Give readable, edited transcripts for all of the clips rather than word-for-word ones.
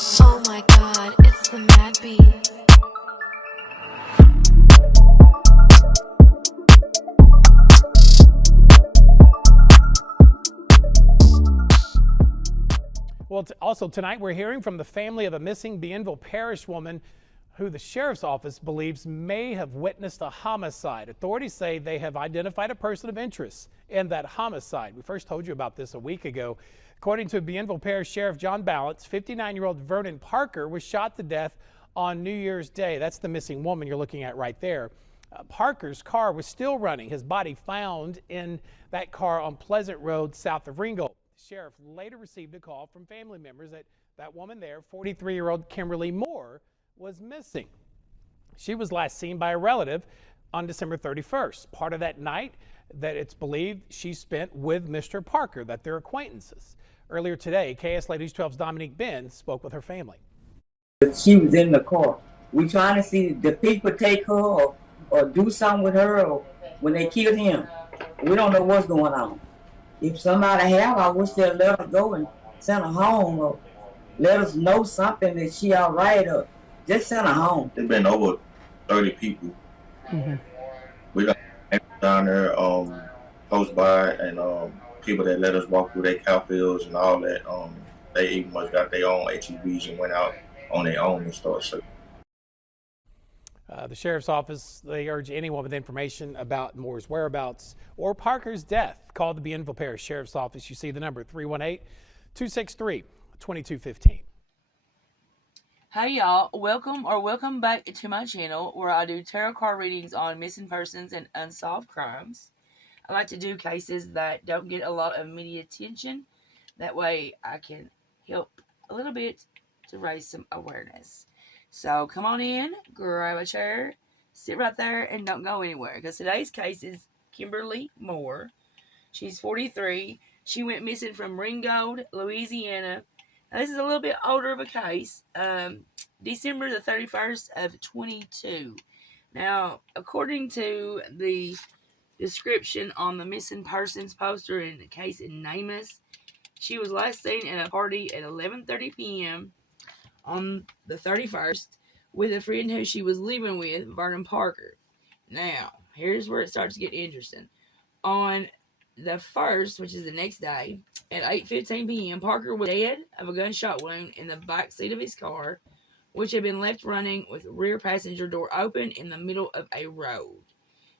Oh my god, it's the Mad Bee. Well, also tonight we're hearing from the family of a missing Bienville Parish woman who the sheriff's office believes may have witnessed a homicide. Authorities say they have identified a person of interest in that homicide. We first told you about this a week ago. According to Bienville Parish Sheriff John Balance, 59-year-old Vernon Parker was shot to death on New Year's Day. That's the missing woman you're looking at right there. Parker's car was still running. His body found in that car on Pleasant Road south of Ringgold. The sheriff later received a call from family members that that woman there, 43-year-old Kimberly Moore, was missing. She was last seen by a relative on December 31st. Part of that night that it's believed she spent with Mr. Parker, that they're acquaintances. Earlier today, KS Ladies 12's Dominique Ben spoke with her family. She was in the car. We trying to see the people take her or do something with her or when they killed him. We don't know what's going on. If somebody have, I wish they'd let her go and send her home or let us know something that she all right or just send her home. There's been over 30 people. We got down there close by and people that let us walk through their cow fields and all that. They even much got their own ATVs and went out on their own and started searching. The sheriff's office, they urge anyone with information about Moore's whereabouts or Parker's death, call the Bienville Parish Sheriff's Office. You see the number 318-263-2215. Hey y'all, welcome back to my channel where I do tarot card readings on missing persons and unsolved crimes. I like to do cases that don't get a lot of media attention. That way I can help a little bit to raise some awareness. So come on in, grab a chair, sit right there, and don't go anywhere. Because today's case is Kimberly Moore. She's 43. She went missing from Ringgold, Louisiana. Now, this is a little bit older of a case. December the 31st of 22. Now, according to the description on the missing persons poster in the case in Namus, she was last seen at a party at 11:30 p.m. on the 31st with a friend who she was living with, Vernon Parker. Now, here's where it starts to get interesting. On the 1st, which is the next day, at 8:15 p.m., Parker was dead of a gunshot wound in the back seat of his car, which had been left running with rear passenger door open in the middle of a road.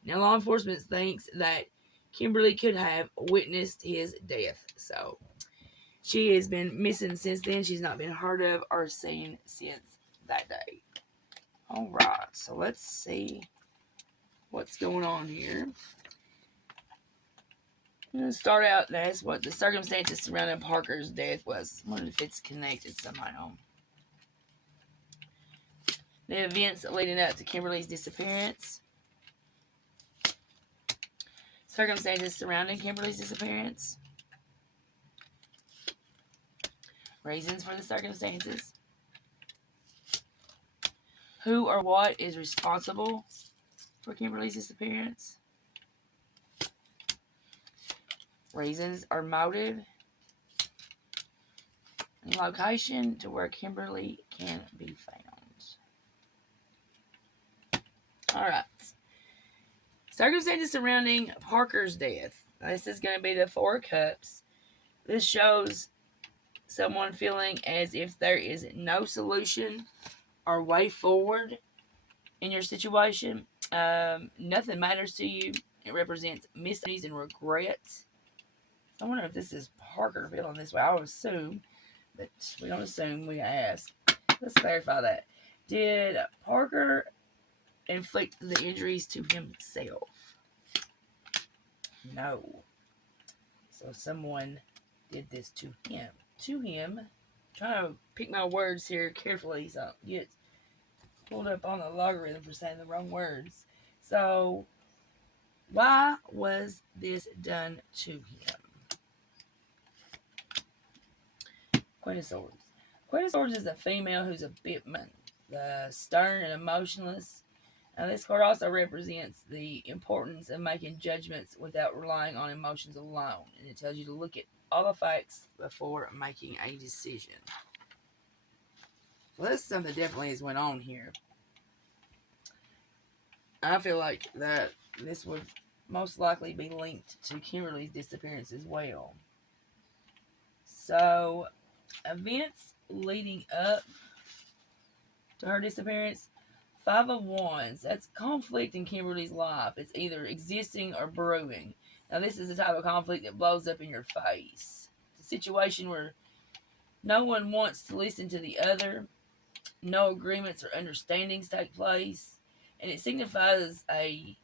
Now, law enforcement thinks that Kimberly could have witnessed his death. So, she has been missing since then. She's not been heard of or seen since that day. All right, so let's see what's going on here. I'm going to start out and ask what the circumstances surrounding Parker's death was. I wonder if it's connected somehow. The events leading up to Kimberly's disappearance. Circumstances surrounding Kimberly's disappearance. Reasons for the circumstances. Who or what is responsible for Kimberly's disappearance? Reasons or motive. And location to where Kimberly can be found. Alright. Circumstances surrounding Parker's death. This is going to be the Four of Cups. This shows someone feeling as if there is no solution or way forward in your situation. Nothing matters to you. It represents mysteries and regrets. I wonder if this is Parker feeling this way. I would assume, but we don't assume, we ask. Let's clarify that. Did Parker inflict the injuries to himself? No. So someone did this to him. I'm trying to pick my words here carefully so I don't get pulled up on the logarithm for saying the wrong words. So, why was this done to him? Queen of Swords. Queen of Swords is a female who's a bit stern and emotionless. Now, this card also represents the importance of making judgments without relying on emotions alone. And it tells you to look at all the facts before making a decision. Well, this is something that definitely has went on here. I feel like that this would most likely be linked to Kimberly's disappearance as well. So, events leading up to her disappearance. 5 of Wands. That's conflict in Kimberly's life. It's either existing or brewing. Now, this is the type of conflict that blows up in your face. It's a situation where no one wants to listen to the other. No agreements or understandings take place. And it signifies a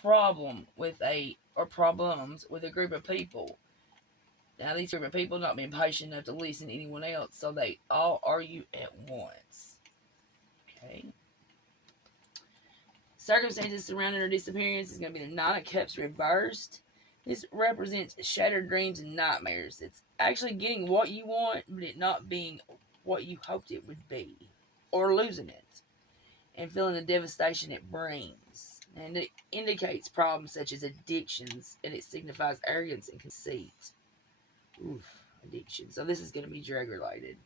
problem with problems with a group of people. Now, these group of people not being patient enough to listen to anyone else, so they all argue at once. Okay. Circumstances surrounding her disappearance is going to be the Nine of Cups reversed. This represents shattered dreams and nightmares. It's actually getting what you want, but it not being what you hoped it would be, or losing it, and feeling the devastation it brings. And it indicates problems such as addictions, and it signifies arrogance and conceit. Oof, addiction. So this is going to be drug related.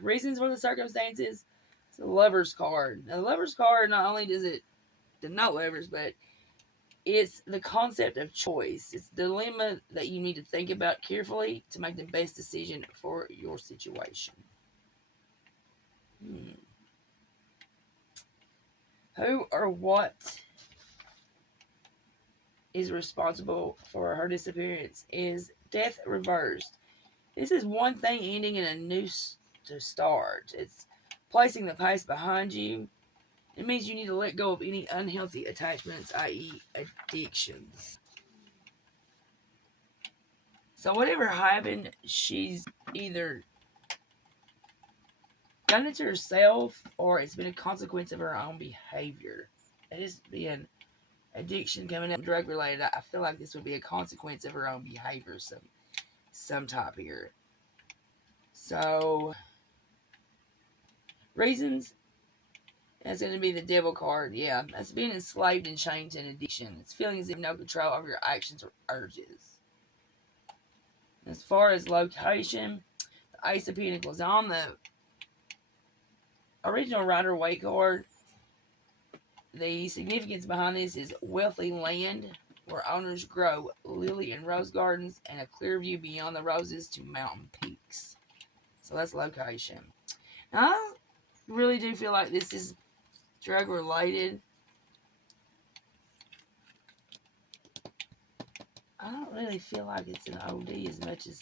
Reasons for the circumstances. It's the Lover's card. Now, the Lover's card, not only does it denote lovers, but it's the concept of choice. It's the dilemma that you need to think about carefully to make the best decision for your situation. Who or what is responsible for her disappearance is Death reversed. This is one thing ending in a new to start. It's placing the past behind you. It means you need to let go of any unhealthy attachments, i.e. addictions. So whatever happened, she's either done it to herself or it's been a consequence of her own behavior. It is being addiction coming up drug related. I feel like this would be a consequence of her own behavior, some type here. So reasons, that's going to be the Devil card. Yeah, that's being enslaved and chained to an addiction. It's feeling as if you have no control over your actions or urges. As far as location, the Ace of Pentacles on the original Rider-Waite card. The significance behind this is wealthy land where owners grow lily and rose gardens and a clear view beyond the roses to mountain peaks. So that's location. Now, I really do feel like this is drug related. I don't really feel like it's an OD as much as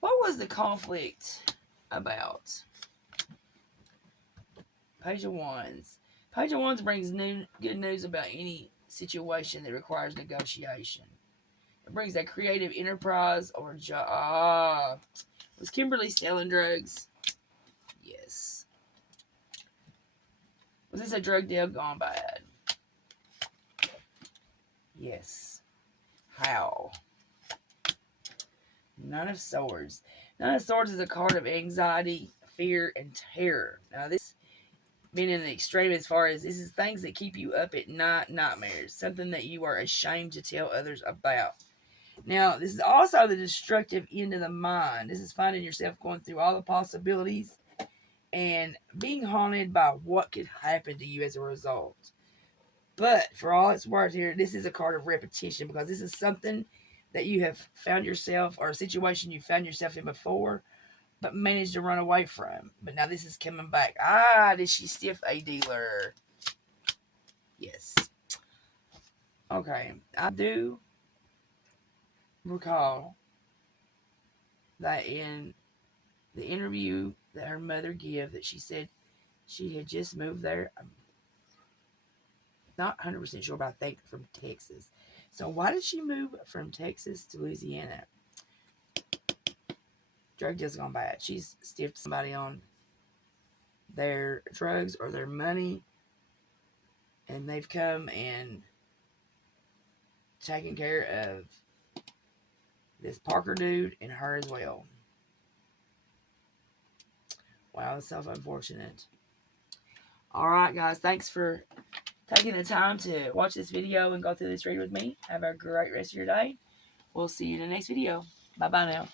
what was the conflict about? Page of Wands. Page of Wands brings good news about any situation that requires negotiation. It brings a creative enterprise or job. Was Kimberly selling drugs? Yes. Was this a drug deal gone bad? Yes. How? Nine of Swords. Nine of Swords is a card of anxiety, fear, and terror. Now, this being in the extreme as far as this is things that keep you up at night, nightmares, something that you are ashamed to tell others about. Now, this is also the destructive end of the mind. This is finding yourself going through all the possibilities and being haunted by what could happen to you as a result. But for all it's worth here, this is a card of repetition because this is something that you have found yourself, or a situation you found yourself in before, but managed to run away from. But now this is coming back. Did she stiff a dealer? Yes. Okay. I do recall that in the interview that her mother gave, that she said she had just moved there. I'm not 100% sure, but I think from Texas. So why did she move from Texas to Louisiana? Drug deal's gone bad. She's stiffed somebody on their drugs or their money, and they've come and taken care of this Parker dude and her as well. Wow, that's so unfortunate. Alright, guys, thanks for taking the time to watch this video and go through this read with me. Have a great rest of your day. We'll see you in the next video. Bye-bye now.